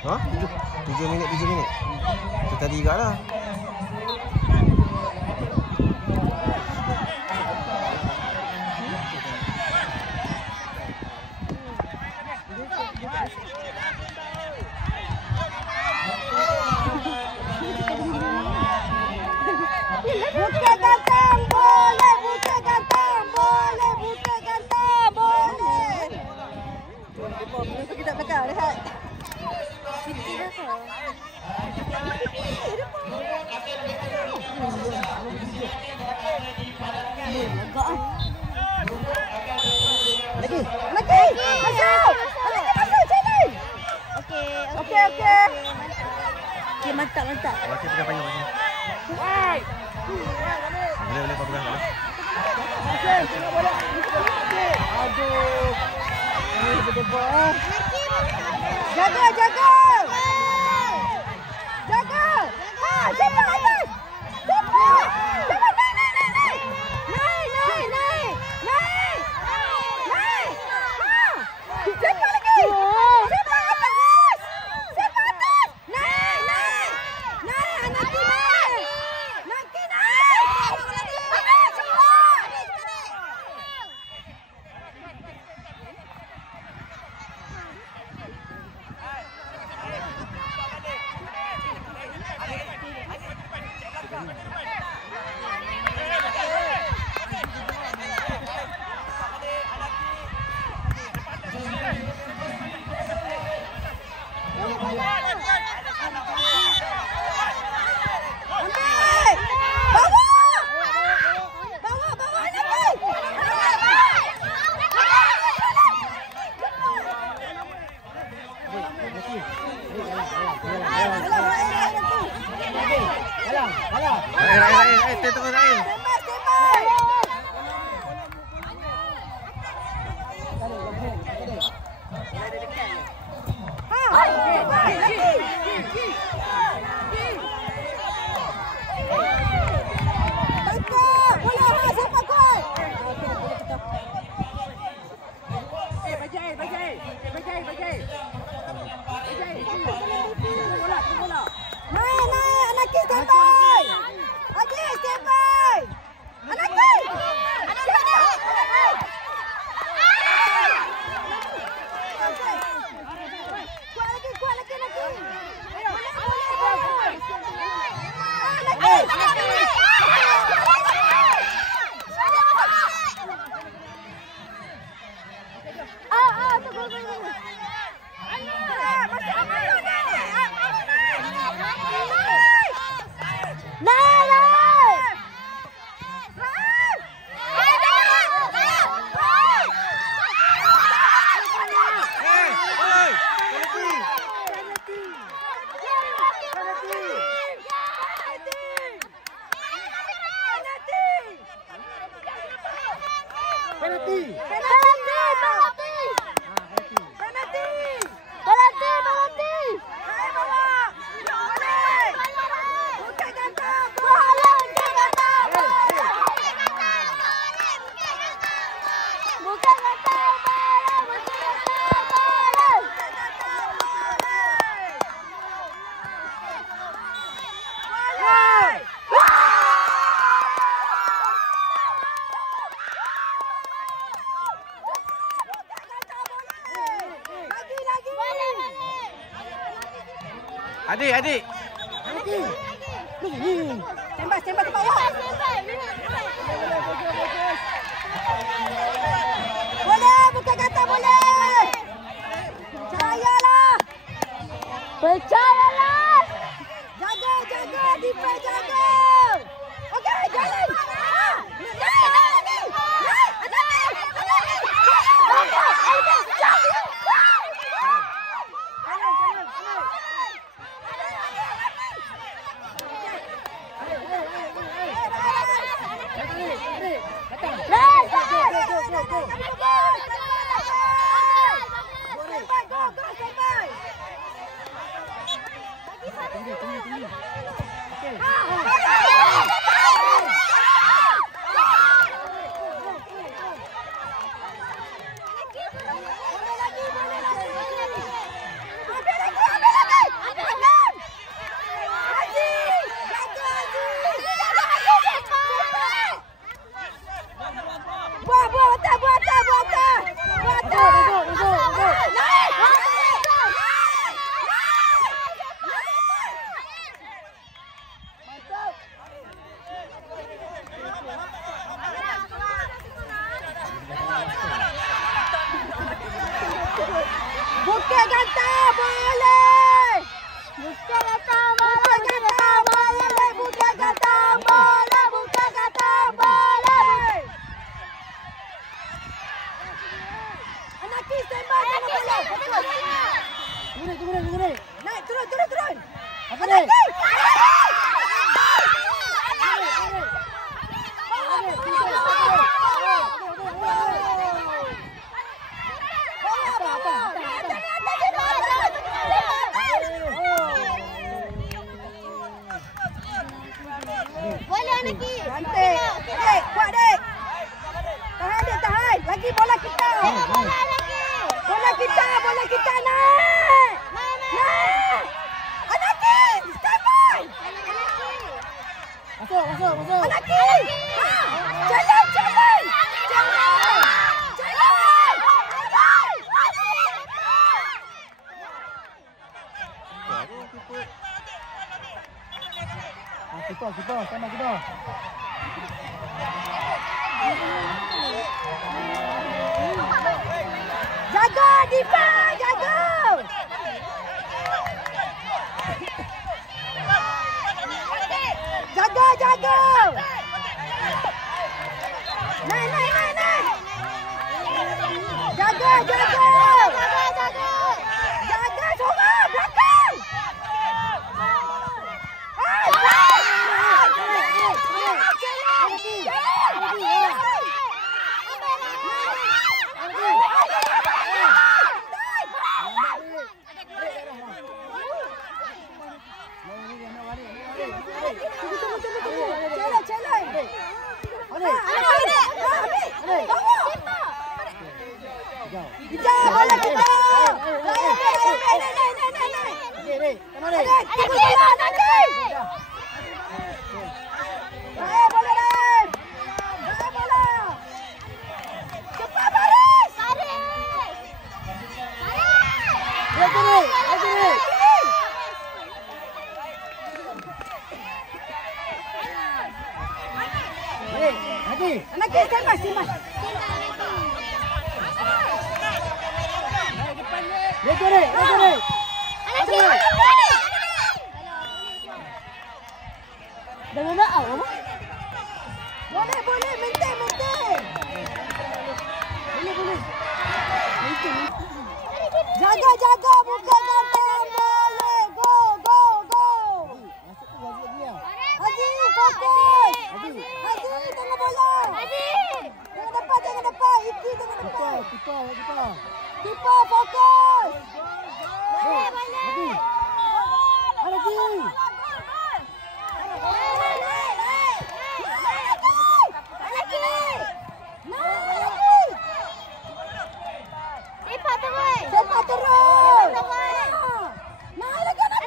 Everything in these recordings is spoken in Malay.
Ha? 7 minit. Itu tadi juga lah. Buka gantang boleh, buka gantang boleh, buka gantang boleh. Pergi tak belakang, lihat. Siti dah kau. Lagi. Masuk. Masuk sini. Okey. Okey, mantap. Okey, pegang payung macam ni. Boleh kau pegang. Aduh. Ini berdebar. Jaga. Ha, cepat atas. Cepat. Naik. Ha. Cepat lagi. Cepat atas. Naik. Anaki naik. Rain, tunggu Rain. Adik. Tembak tempat awak. Boleh, buka kata boleh. Percayalah. Jaga, defend jaga. Okey, jalan. Tinggi. Naik, turun. Apa ni? Boleh Anaki. Cantik. Dek, kuat dek. Tahan dek, tahan. Lagi bola kita. Bola Anaki. Bola kita naik. Naik. Anaki, stand by. Masuk. Anaki. Jalan. Kita, sama kita. Jaga, defend, jaga. Jaga. Naik. Jaga. Jaga, sorang, belakang. Anaki, stand by. Lagi. Dah nak awak? Boleh, maintain. Boleh. Maintain. Jaga, buka kantong, boleh. Go. Haji, fokus. Haji, tengok bola. Tengok depan. Iki tengok depan. Kita. Keeper, fokus. Lagi. Sepak terus. Naik lagi.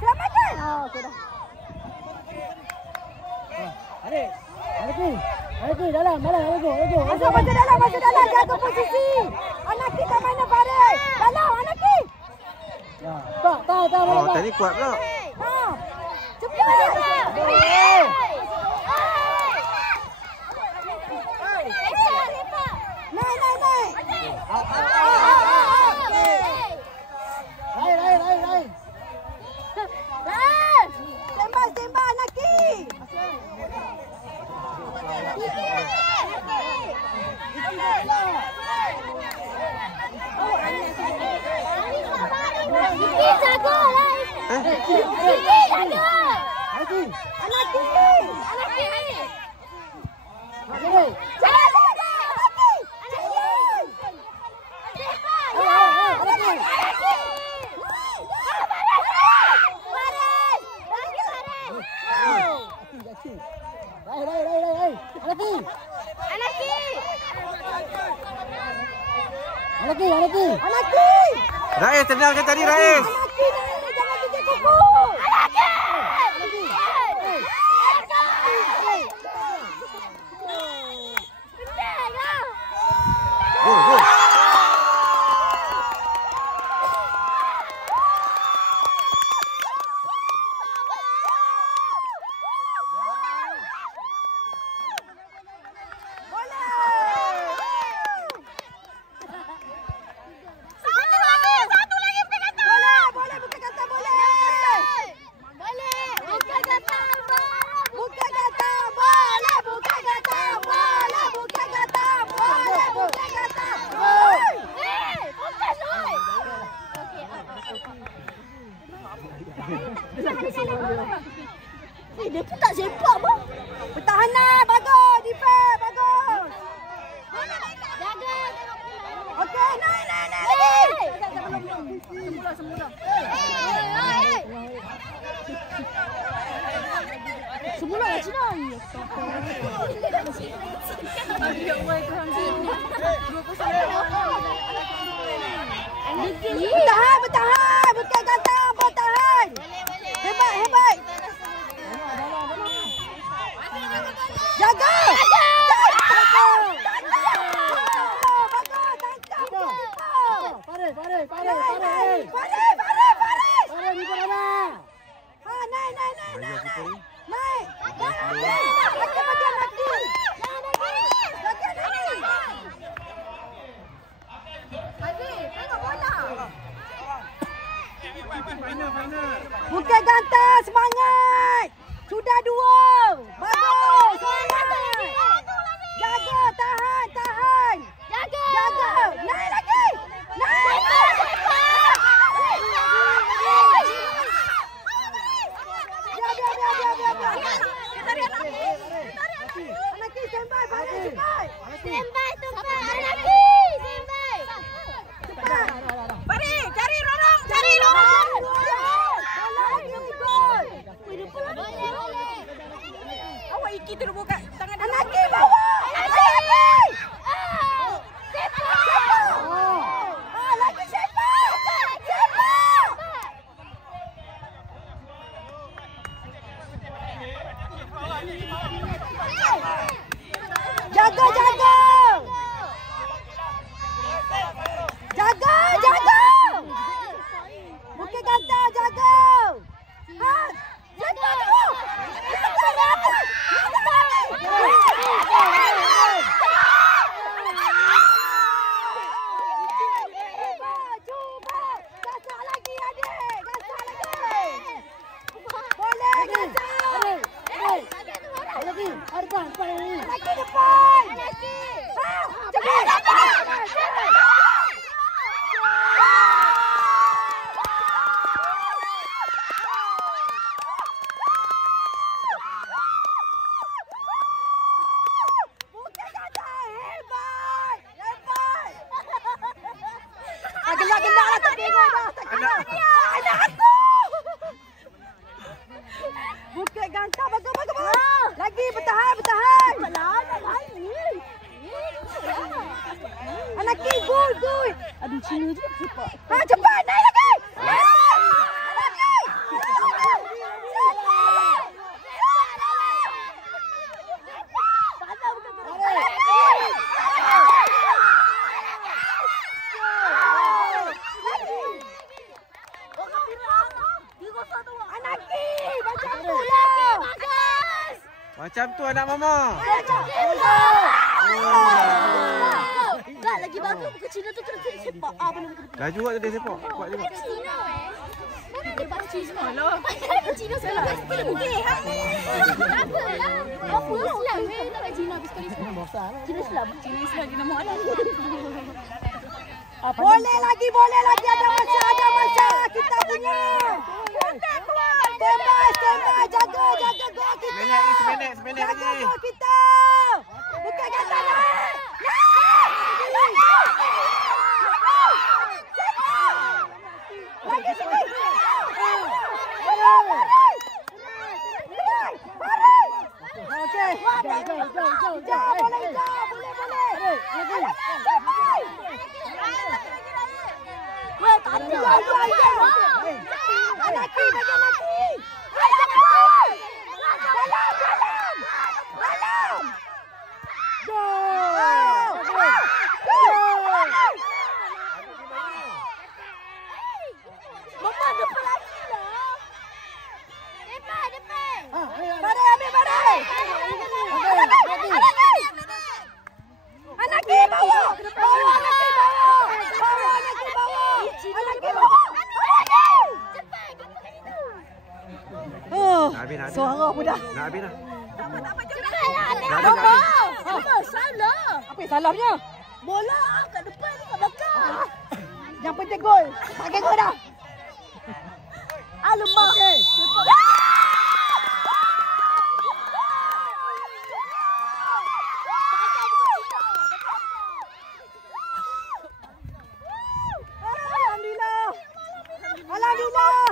Selamatkan. Sudah. Anaki, dalam. Masuk dalam. Jaga posisi. Anaki kat mana, Farid? Dalam, Anaki. Ya. Tak. Oh, tadi kuat pula. Cepat. Naik. Lain. Tembak, Anaki. Anaki. Rais, tenangkan tadi Rais. Anaki, jangan gigit kuku. Go. Dia pun tak sepak apa. Pertahanan bagus, defend bagus. Jaga. Okey, naik lagi. Semula. Semula kat Cina. Bertahan. Bukan gantang, bertahan. Hebat. Jaga. Pare. Pare di mana? Ha, naik. Naik. Bukan gantang, semangat. Sudah 2. Bagus. Semangat. Jaga, tahan. Jaga. Naik lagi. Naik. Anaki, standby. Pari, cari lorong. Awak iki terus buka tangan Anaki bawa. Lagi sepak. Jaga. Bukan gantang, jaga. Jaga dulu. Cuba. Gasak lagi, adik. Boleh, gasak. Lagi, depan ini. Lagi depan. Cepat. Gelak lah tak tengok dah. Anak aku. Bukit gantang bagus. Lagi bertahan. Anaki gol. Aduh Cina je cepat. Cepat naik lagi. Macam tu anak mama. Tak lagi bagus bukan Cina tu terus sepak. Laju kat tadi sepak. Kuat juga. Cina mana dia pas Cina lah. Cina salah. Pasti mungkin. Apa Islam tak kat Cina habis kali semua. Cina Islam Cina mau ala. Boleh lagi ada masa kita punya. Standby jaga gol kita. Seminit lagi. Gol kita. Bukan kata naik. Lagi sikit. Okey. Boleh. Weh, tadi Anaki. Dalam. Mama depan lagi lah. Depan. Badai. Anaki bawa. Nak suara budak. Nak habis dah. Apa salah? Apa yang salahnya? Bola kat depan ni kat belakang. Yang penting gol. Pakai gol dah. Alamak. Jalan Dina.